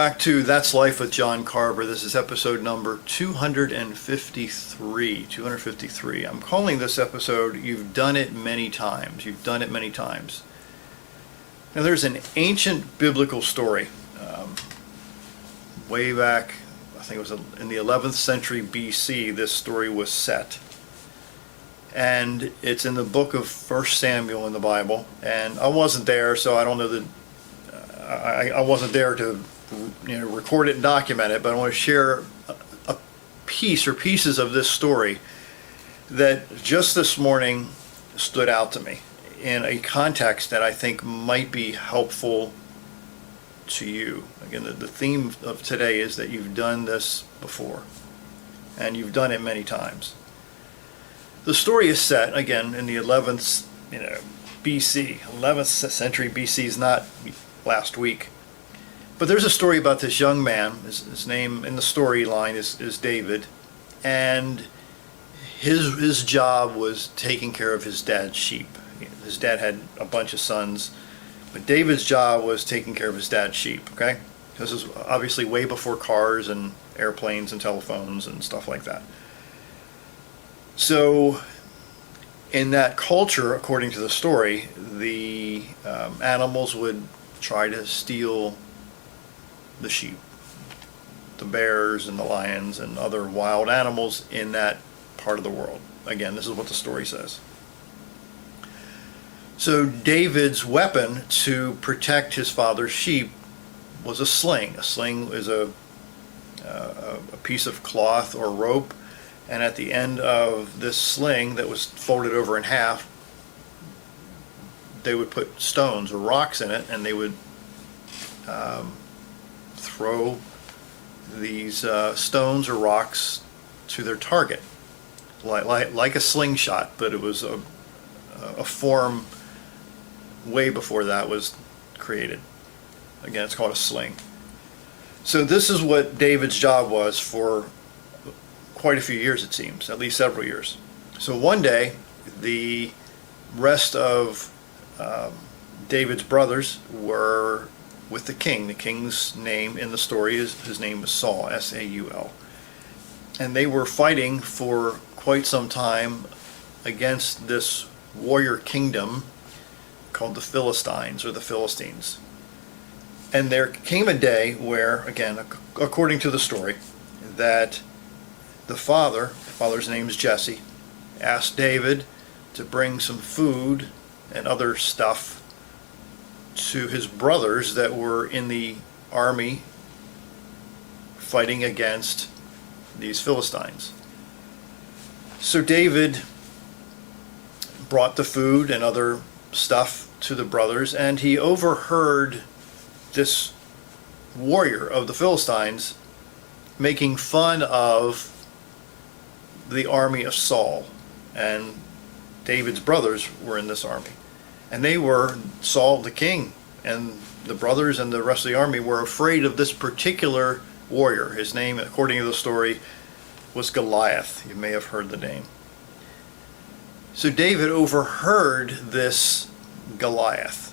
back to That's Life with John Carver. This is episode number 253. 253. I'm calling this episode, You've Done It Many Times. You've Done It Many Times. Now there's an ancient biblical story, way back, I think it was in the 11th century BC, this story was set. And it's in the book of 1 Samuel in the Bible. And I wasn't there, so I don't know that, I wasn't there to record it and document it, but I want to share a piece or pieces of this story that just this morning stood out to me in a context that I think might be helpful to you. Again, the theme of today is that you've done this before, and you've done it many times. The story is set, again, in the 11th BC. 11th century BC is not last week. But there's a story about this young man. His name in the storyline is David, and his job was taking care of his dad's sheep. His dad had a bunch of sons, but David's job was taking care of his dad's sheep, okay? This is obviously way before cars and airplanes and telephones and stuff like that. So in that culture, according to the story, the animals would try to steal the sheep, the bears and the lions and other wild animals in that part of the world. Again, this is what the story says. So David's weapon to protect his father's sheep was a sling. A sling is a piece of cloth or rope, and at the end of this sling that was folded over in half, they would put stones or rocks in it, and they would throw these stones or rocks to their target, like a slingshot, but it was a form way before that was created. Again, it's called a sling. So this is what David's job was for quite a few years, it seems, at least several years. So one day, the rest of David's brothers were with the king. The king's name in the story his name was Saul, S-A-U-L. And they were fighting for quite some time against this warrior kingdom called the Philistines or the Philistines. And there came a day where, again, according to the story, that the father's name is Jesse, asked David to bring some food and other stuff to his brothers that were in the army fighting against these Philistines. So David brought the food and other stuff to the brothers, and he overheard this warrior of the Philistines making fun of the army of Saul, and David's brothers were in this army. And they were Saul the king, and the brothers and the rest of the army were afraid of this particular warrior. His name, according to the story, was Goliath. You may have heard the name. So David overheard this Goliath,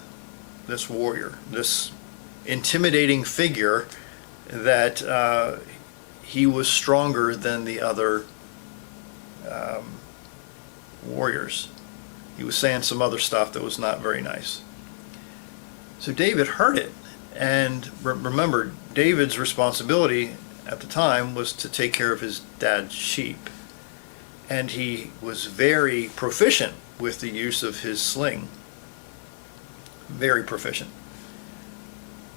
this warrior, this intimidating figure, that he was stronger than the other warriors. He was saying some other stuff that was not very nice. So David heard it, and remember, David's responsibility at the time was to take care of his dad's sheep. And he was very proficient with the use of his sling. Very proficient.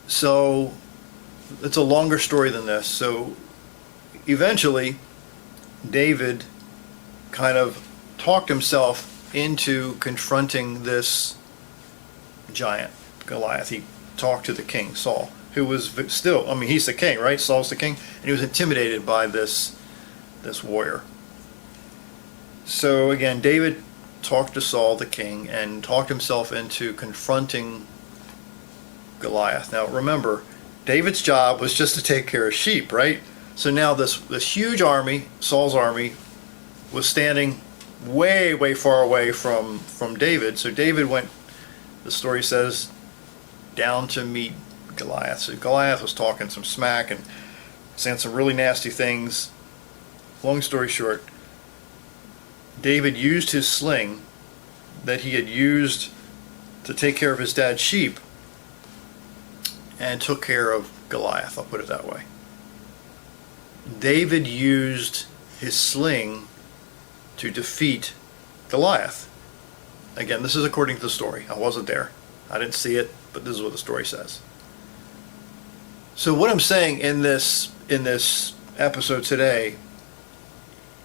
So it's a longer story than this. So eventually, David kind of talked himself into confronting this giant, Goliath. He talked to the king, Saul, who was still, he's the king, right? Saul's the king, and he was intimidated by this warrior. So again, David talked to Saul, the king, and talked himself into confronting Goliath. Now remember, David's job was just to take care of sheep, right? So now this huge army, Saul's army, was standing way, way far away from David. So David went, the story says, down to meet Goliath. So Goliath was talking some smack and saying some really nasty things. Long story short, David used his sling that he had used to take care of his dad's sheep and took care of Goliath, I'll put it that way. David used his sling to defeat Goliath. Again, this is according to the story. I wasn't there. I didn't see it, but this is what the story says. So what I'm saying in this episode today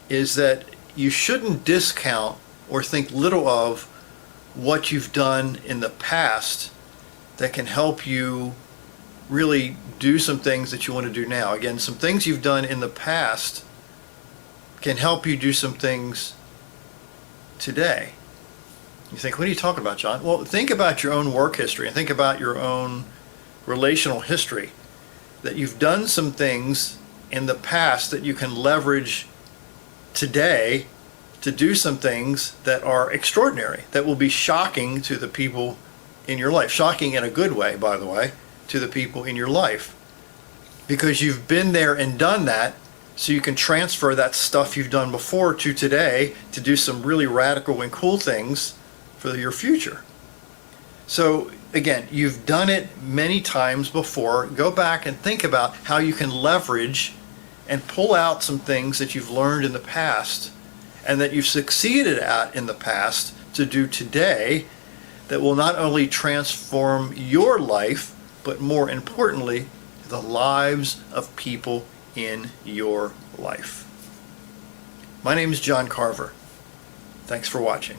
is that you shouldn't discount or think little of what you've done in the past that can help you really do some things that you want to do now. Again, some things you've done in the past can help you do some things today. You think, what are you talking about, John? Well, think about your own work history and think about your own relational history, that you've done some things in the past that you can leverage today to do some things that are extraordinary, that will be shocking to the people in your life. Shocking in a good way, by the way, to the people in your life. Because you've been there and done that, so you can transfer that stuff you've done before to today to do some really radical and cool things for your future. So again, you've done it many times before. Go back and think about how you can leverage and pull out some things that you've learned in the past and that you've succeeded at in the past to do today that will not only transform your life, but more importantly, the lives of people in your life. My name is John Carver. Thanks for watching.